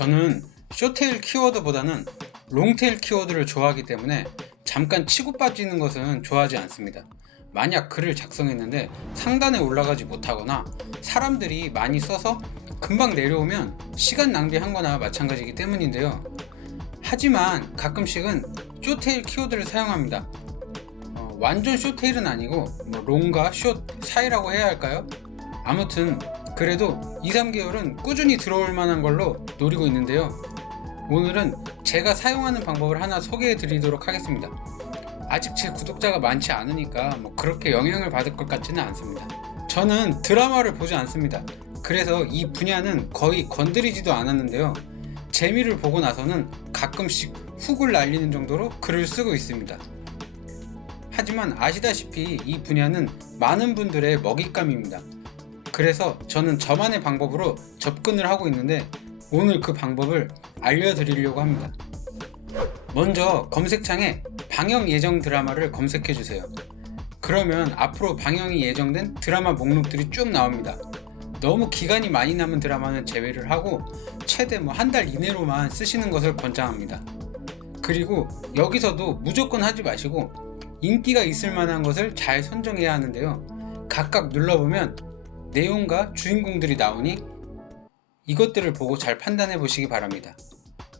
저는 쇼테일 키워드보다는 롱테일 키워드를 좋아하기 때문에 잠깐 치고 빠지는 것은 좋아하지 않습니다. 만약 글을 작성했는데 상단에 올라가지 못하거나 사람들이 많이 써서 금방 내려오면 시간 낭비한 거나 마찬가지이기 때문인데요. 하지만 가끔씩은 쇼테일 키워드를 사용합니다. 어, 완전 쇼테일은 아니고 뭐 롱과 숏 사이라고 해야 할까요? 아무튼 그래도 2, 3개월은 꾸준히 들어올 만한 걸로 노리고 있는데요. 오늘은 제가 사용하는 방법을 하나 소개해 드리도록 하겠습니다. 아직 제 구독자가 많지 않으니까 뭐 그렇게 영향을 받을 것 같지는 않습니다. 저는 드라마를 보지 않습니다. 그래서 이 분야는 거의 건드리지도 않았는데요. 재미를 보고 나서는 가끔씩 훅을 날리는 정도로 글을 쓰고 있습니다. 하지만 아시다시피 이 분야는 많은 분들의 먹잇감입니다. 그래서 저는 저만의 방법으로 접근을 하고 있는데 오늘 그 방법을 알려드리려고 합니다. 먼저 검색창에 방영 예정 드라마를 검색해 주세요. 그러면 앞으로 방영이 예정된 드라마 목록들이 쭉 나옵니다. 너무 기간이 많이 남은 드라마는 제외를 하고 최대 뭐 한 달 이내로만 쓰시는 것을 권장합니다. 그리고 여기서도 무조건 하지 마시고 인기가 있을 만한 것을 잘 선정해야 하는데요. 각각 눌러보면 내용과 주인공들이 나오니 이것들을 보고 잘 판단해 보시기 바랍니다.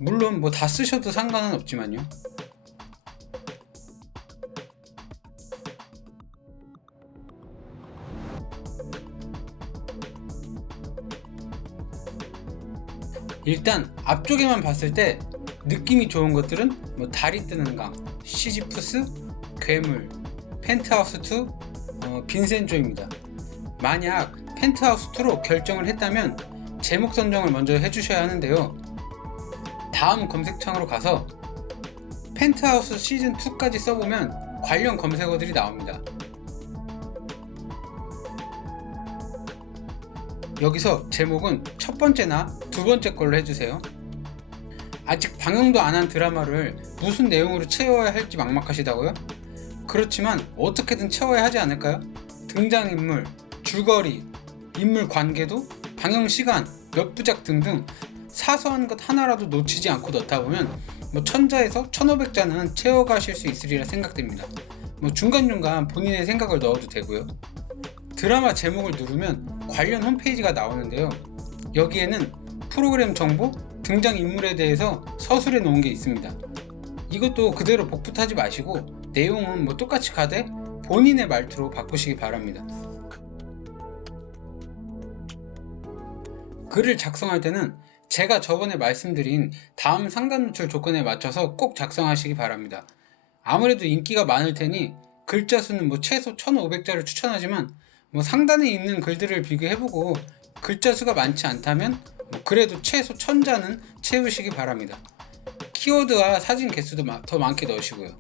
물론 뭐 다 쓰셔도 상관은 없지만요. 일단 앞쪽에만 봤을 때 느낌이 좋은 것들은 뭐 달이 뜨는 강, 시지푸스, 괴물, 펜트하우스 2, 어, 빈센조입니다. 만약 펜트하우스 2로 결정을 했다면 제목 선정을 먼저 해주셔야 하는데요. 다음 검색창으로 가서 펜트하우스 시즌 2까지 써보면 관련 검색어들이 나옵니다. 여기서 제목은 첫 번째나 두 번째 걸로 해주세요. 아직 방영도 안 한 드라마를 무슨 내용으로 채워야 할지 막막하시다고요? 그렇지만 어떻게든 채워야 하지 않을까요? 등장인물, 줄거리, 인물 관계도 방영 시간, 몇 부작 등등 사소한 것 하나라도 놓치지 않고 넣다 보면 뭐 1000자에서 1500자는 채워가실 수 있으리라 생각됩니다. 뭐 중간중간 본인의 생각을 넣어도 되고요. 드라마 제목을 누르면 관련 홈페이지가 나오는데요. 여기에는 프로그램 정보, 등장 인물에 대해서 서술해 놓은 게 있습니다. 이것도 그대로 복붙하지 마시고 내용은 뭐 똑같이 가되 본인의 말투로 바꾸시기 바랍니다. 글을 작성할 때는 제가 저번에 말씀드린 다음 상단 노출 조건에 맞춰서 꼭 작성하시기 바랍니다. 아무래도 인기가 많을 테니 글자 수는 뭐 최소 1500자를 추천하지만 뭐 상단에 있는 글들을 비교해보고 글자 수가 많지 않다면 뭐 그래도 최소 1000자는 채우시기 바랍니다. 키워드와 사진 개수도 마- 더 많게 넣으시고요.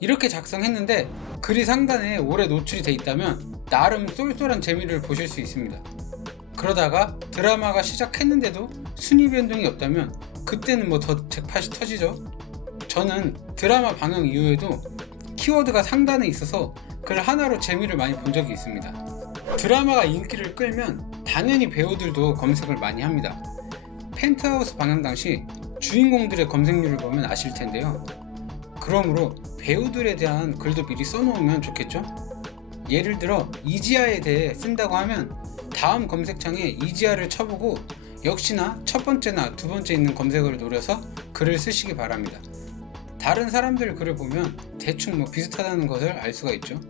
이렇게 작성했는데 글이 상단에 오래 노출이 돼 있다면 나름 쏠쏠한 재미를 보실 수 있습니다. 그러다가 드라마가 시작했는데도 순위 변동이 없다면 그때는 뭐 더 잭팟이 터지죠. 저는 드라마 방영 이후에도 키워드가 상단에 있어서 글 하나로 재미를 많이 본 적이 있습니다. 드라마가 인기를 끌면 당연히 배우들도 검색을 많이 합니다. 펜트하우스 방영 당시 주인공들의 검색률을 보면 아실 텐데요. 그러므로 배우들에 대한 글도 미리 써놓으면 좋겠죠? 예를 들어 이지아에 대해 쓴다고 하면 다음 검색창에 이지아를 쳐보고 역시나 첫 번째나 두 번째 있는 검색어를 노려서 글을 쓰시기 바랍니다. 다른 사람들 글을 보면 대충 뭐 비슷하다는 것을 알 수가 있죠.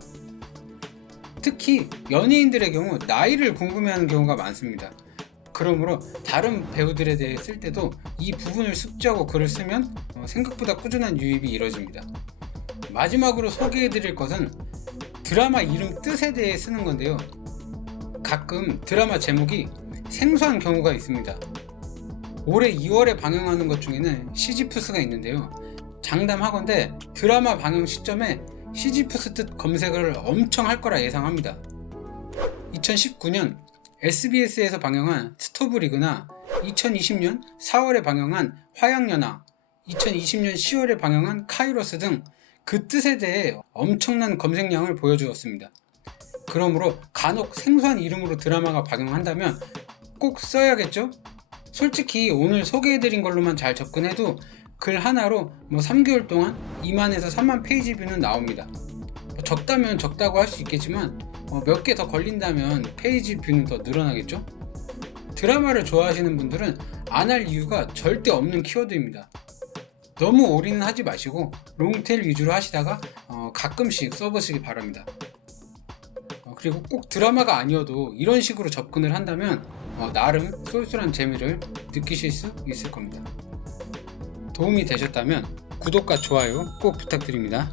특히 연예인들의 경우 나이를 궁금해하는 경우가 많습니다. 그러므로 다른 배우들에 대해 쓸 때도 이 부분을 숙지하고 글을 쓰면 어, 생각보다 꾸준한 유입이 이뤄집니다. 마지막으로 소개해드릴 것은 드라마 이름 뜻에 대해 쓰는 건데요. 가끔 드라마 제목이 생소한 경우가 있습니다. 올해 2월에 방영하는 것 중에는 시지푸스가 있는데요. 장담하건대 드라마 방영 시점에 시지푸스 뜻 검색을 엄청 할 거라 예상합니다. 2019년 SBS에서 방영한 스토브 리그나 2020년 4월에 방영한 화양연화, 2020년 10월에 방영한 카이로스 등 그 뜻에 대해 엄청난 검색량을 보여주었습니다. 그러므로 간혹 생소한 이름으로 드라마가 방영한다면 꼭 써야겠죠? 솔직히 오늘 소개해드린 걸로만 잘 접근해도 글 하나로 뭐 3개월 동안 2만에서 3만 페이지 뷰는 나옵니다. 뭐 적다면 적다고 할 수 있겠지만 어, 몇개 더 걸린다면 페이지 뷰는 더 늘어나겠죠? 드라마를 좋아하시는 분들은 안 할 이유가 절대 없는 키워드입니다. 너무 올인은 하지 마시고 롱테일 위주로 하시다가 어, 가끔씩 써보시기 바랍니다. 어, 그리고 꼭 드라마가 아니어도 이런 식으로 접근을 한다면 어, 나름 쏠쏠한 재미를 느끼실 수 있을 겁니다. 도움이 되셨다면 구독과 좋아요 꼭 부탁드립니다.